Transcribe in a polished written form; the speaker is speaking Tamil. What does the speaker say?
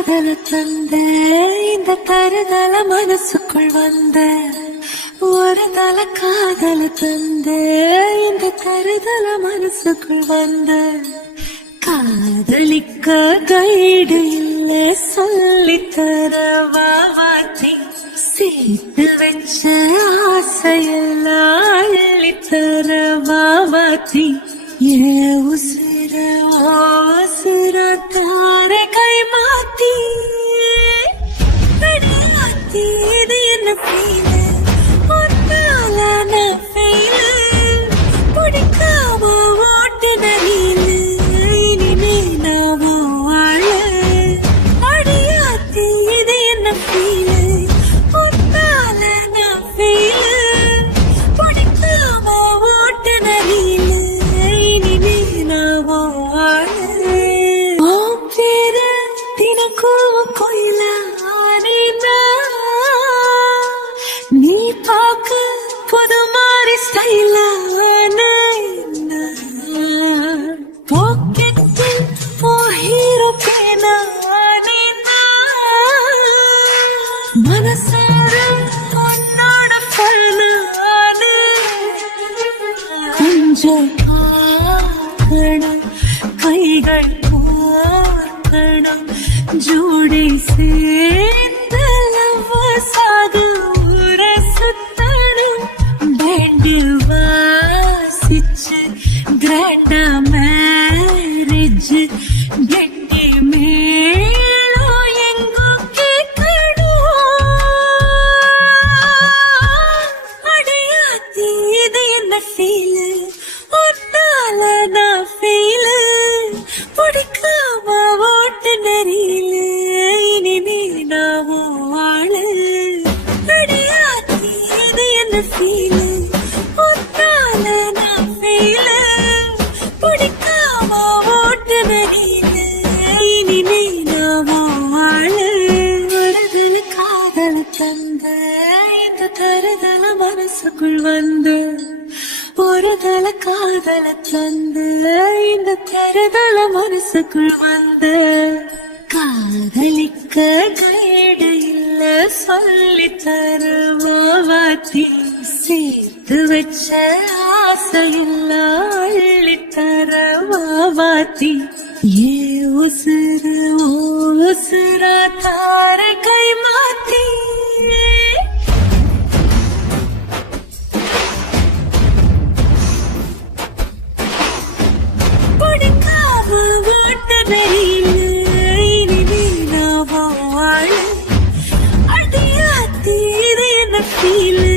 காதல தந்த இந்த தருதல மனசுக்குள் வந்த ஒரு தல காதல தந்த இந்த தருதல மனசுக்குள் வந்த காதலிக்க கைடு இல்ல சொல்லித்தர வாவாத்தி சேர்த்து வச்ச ஆசையெல்லாம் அள்ளித்தர வாவாத்தி ஏ உசிர உசிர தார கை மாத்தி மாத்தி இது என்ன ஃபீல் ஒன்னால நான் ஃபெயில் பிடிக்காம ஓட்டு நரீல் இனிமே நான் வாழ அடியாத்தி இது என்ன ஃபீல் ஒன்னால நான் ஃபெயில் பிடிக்காம ஓட்டு நரீல் இனிமே நான் வாழ பேர தினக்கும் கோயில நீ பாக்க புது மாதிரி ஸ்டைலான பாக்கெட்டில் ஓ ஹீரோ பேனா மனசார உன்னோட ஃபேனான கொஞ்சம் பார்க்கணும் கைகள் பார்க்கணும் ஜோடி சேர்ந்து லவ்வசாக ஊர சுத்தணும் பேண்டு வாசிச்சு கிராண்டா மேரேஜ் கெட்டி மேலும் எங்கோ கேட்கணும் அடையாத்தி இது என்ன ஃபீல் ஒன்னால நான் ஃபீல் பிடிக்காம ஓட்டு நெறியில இனிமே நான் வாழ அடையாத்தி இது என்ன ஃபீல் ஒன்னால நான் ஃபீல் பிடிக்காம ஓட்டு நெறியில இனிமே நான் வாழ வருதல காதல தந்த இந்த தருதல மனசுக்குள் வந்து ஒரு தல காதல தந்து இந்த தருதல மனசுக்குள் வந்து காதலிக்க கைடு இல்ல சொல்லி தருவாத்தி சேர்த்து வச்ச ஆசையில்ல அள்ளி தரவாத்தி ஏ உசுர உசுர தார கை மாத்தி feel